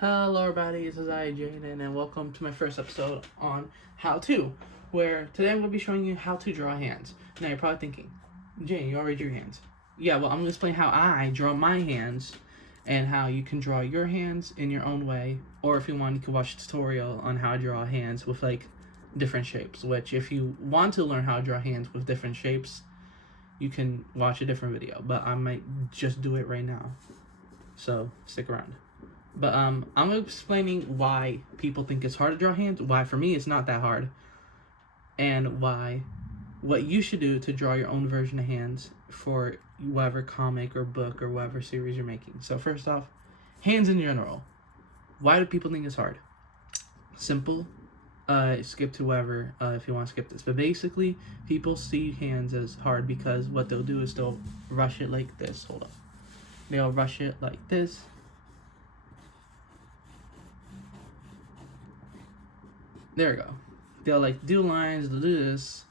Hello everybody, this is I, Jaden, and welcome to my first episode on How To, where today I'm going to be showing you how to draw hands. Now you're probably thinking, Jaden, you already drew your hands. Yeah, well I'm going to explain how I draw my hands and how you can draw your hands in your own way, or if you want you can watch a tutorial on how to draw hands with like different shapes, which if you want to learn how to draw hands with different shapes, you can watch a different video, but I might just do it right now, so stick around. But I'm explaining why people think it's hard to draw hands, why for me it's not that hard, and what you should do to draw your own version of hands for whatever comic or book or whatever series you're making. So first off, hands in general. Why do people think it's hard? Simple. Skip to whatever if you want to skip this. But basically, people see hands as hard because what they'll do is they'll rush it like this. Hold up. They'll rush it like this. There we go. They'll like do lines, they'll do this,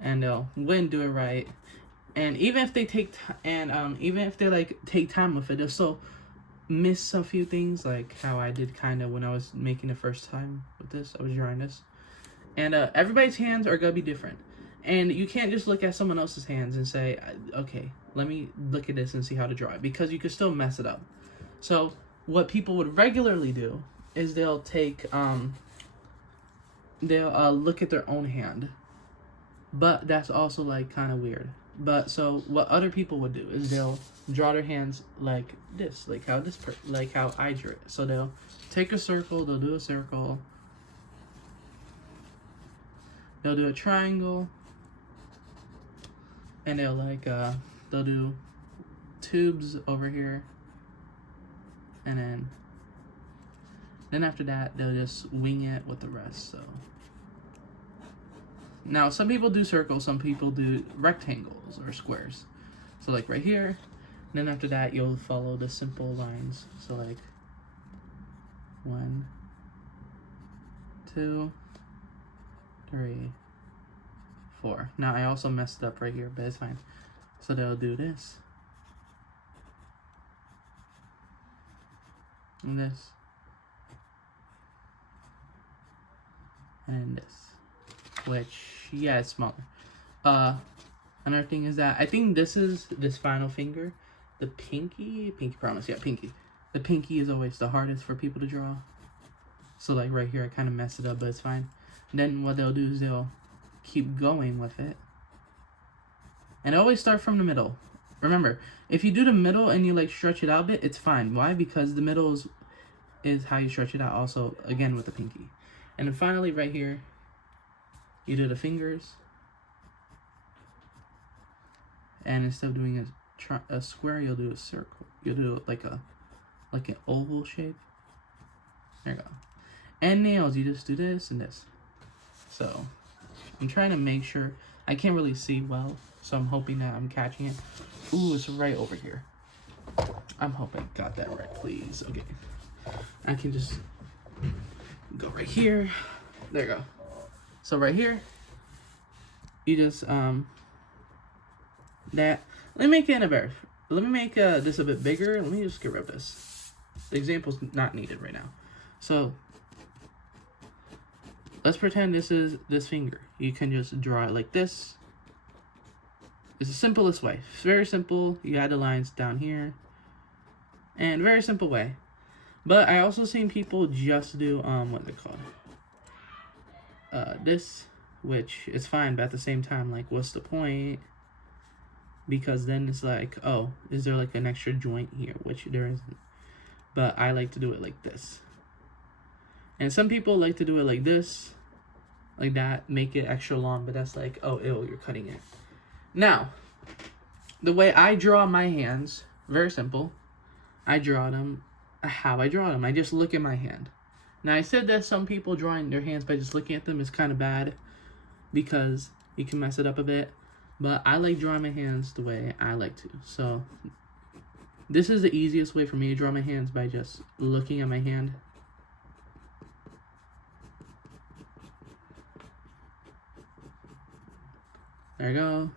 and they'll do it right. And even if they take even if they like take time with it, they'll still miss a few things, like how I did kind of when I was making the first time with this. I was drawing this, and everybody's hands are gonna be different, and you can't just look at someone else's hands and say, okay, let me look at this and see how to draw it, because you could still mess it up. So what people would regularly do is they'll take they'll look at their own hand, but that's also like kind of weird. But so what other people would do is they'll draw their hands like this, like how I drew it. So they'll take a circle, they'll do a circle, they'll do a triangle, and they'll do tubes over here, and then after that they'll just wing it with the rest. So now, some people do circles, some people do rectangles or squares. So like right here, then after that you'll follow the simple lines. So like 1, 2, 3, 4. Now I also messed up right here, but it's fine. So they'll do this. And this. And this. Which, yeah, it's smaller. Another thing is that I think this final finger, the pinky promise, yeah, pinky. The pinky is always the hardest for people to draw. So like right here, I kind of messed it up, but it's fine. And then what they'll do is they'll keep going with it. And always start from the middle. Remember, if you do the middle and you like stretch it out a bit, it's fine. Why? Because the middle is how you stretch it out also, again, with the pinky. And then finally right here, you do the fingers, and instead of doing a square, you'll do a circle. You'll do like an oval shape. There you go. And nails, you just do this and this. So I'm trying to make sure. I can't really see well, so I'm hoping that I'm catching it. Ooh, it's right over here. I'm hoping I got that right, please. Okay, I can just go right here. There you go. So right here, you just that. Let me make it Let me make this a bit bigger. Let me just get rid of this. The example's not needed right now. So let's pretend this is this finger. You can just draw it like this. It's the simplest way. It's very simple. You add the lines down here, and very simple way. But I also seen people just do what's it called? This, which is fine, but at the same time, like, what's the point? Because then it's like, oh, is there like an extra joint here? Which there isn't. But I like to do it like this. And some people like to do it like this, like that, make it extra long, but that's like, oh, ew, you're cutting it. Now, the way I draw my hands, very simple. I draw them how I draw them. I just look at my hand. Now, I said that some people drawing their hands by just looking at them is kind of bad because you can mess it up a bit. But I like drawing my hands the way I like to. So this is the easiest way for me to draw my hands, by just looking at my hand. There you go.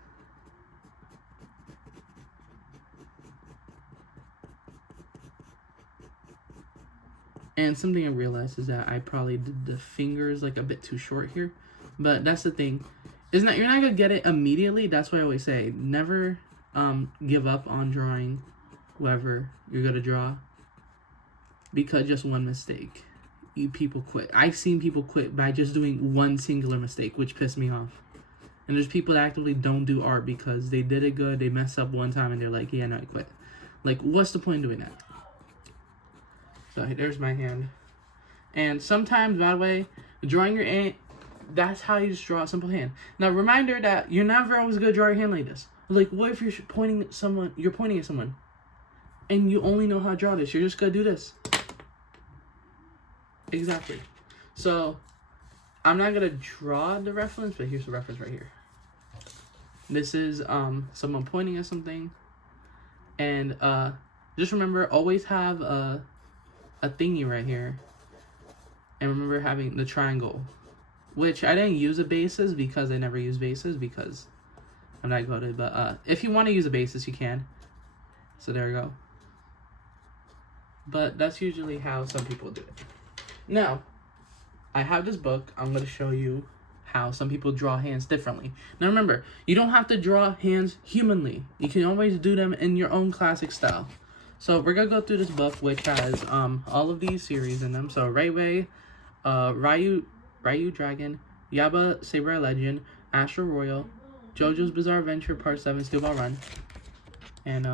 And something I realized is that I probably did the fingers like a bit too short here. But that's the thing. Isn't that you're not gonna get it immediately? That's why I always say never give up on drawing whoever you're gonna draw. Because just one mistake. People quit. I've seen people quit by just doing one singular mistake, which pissed me off. And there's people that actively don't do art because they did it good, they messed up one time, and they're like, yeah, no, I quit. Like, what's the point of doing that? So there's my hand. And sometimes, by the way, drawing your hand, that's how you just draw a simple hand. Now, reminder that you're never always gonna draw your hand like this. Like, what if you're pointing at someone, and you only know how to draw this? You're just gonna do this. Exactly. So, I'm not gonna draw the reference, but here's the reference right here. This is someone pointing at something, and just remember, always have a thingy right here, and remember having the triangle, which I didn't use a basis because I never use bases because I'm not good at it. But if you want to use a basis, you can. So there we go. But that's usually how some people do it. Now, I have this book. I'm going to show you how some people draw hands differently. Now remember, you don't have to draw hands humanly. You can always do them in your own classic style. So we're going to go through this book, which has all of these series in them. So Railway, Ryu Dragon, Yaba Samurai Legend, Astro Royal, JoJo's Bizarre Adventure Part 7 Steel Ball Run. And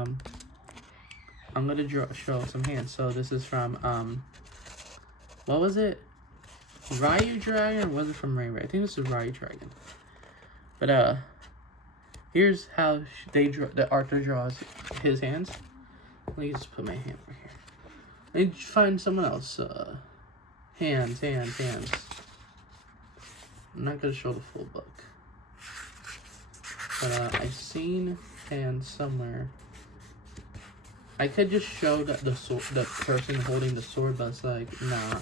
I'm going to show some hands. So this is from, what was it? Ryu Dragon, or was it from Railway? I think this is Ryu Dragon. But here's how the author draws his hands. Let me just put my hand right here. Let me find someone else. Hands. I'm not gonna show the full book, but I've seen hands somewhere. I could just show that the person holding the sword, but it's like, nah.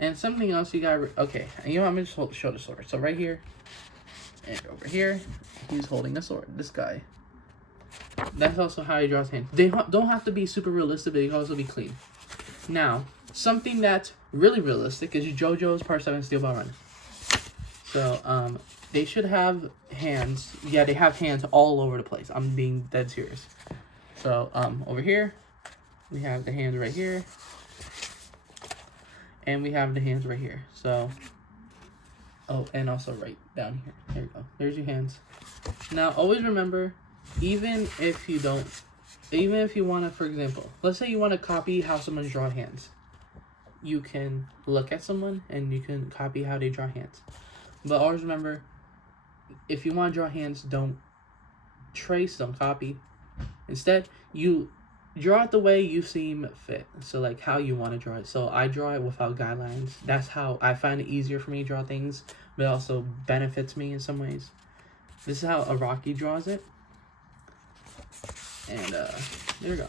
And something else you got. Okay, you know what, I'm gonna show the sword. So right here and over here, he's holding a sword. This guy. That's also how he draws hands. They don't have to be super realistic, but they can also be clean. Now, something that's really realistic is JoJo's Part 7 Steel Ball Run. So, they should have hands. Yeah, they have hands all over the place. I'm being dead serious. So, over here, we have the hands right here. And we have the hands right here. So, oh, and also right down here. There you go. There's your hands. Now, always remember, even if you want to, for example, let's say you want to copy how someone draws hands. You can look at someone and you can copy how they draw hands. But always remember, if you want to draw hands, don't trace, don't copy. Instead, you draw it the way you seem fit. So like how you want to draw it. So I draw it without guidelines. That's how I find it easier for me to draw things, but it also benefits me in some ways. This is how Araki draws it. And there we go.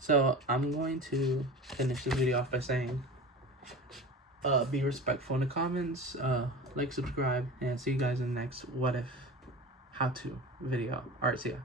So I'm going to finish this video off by saying, be respectful in the comments, like, subscribe, and see you guys in the next what if, how to video. Alright, see ya.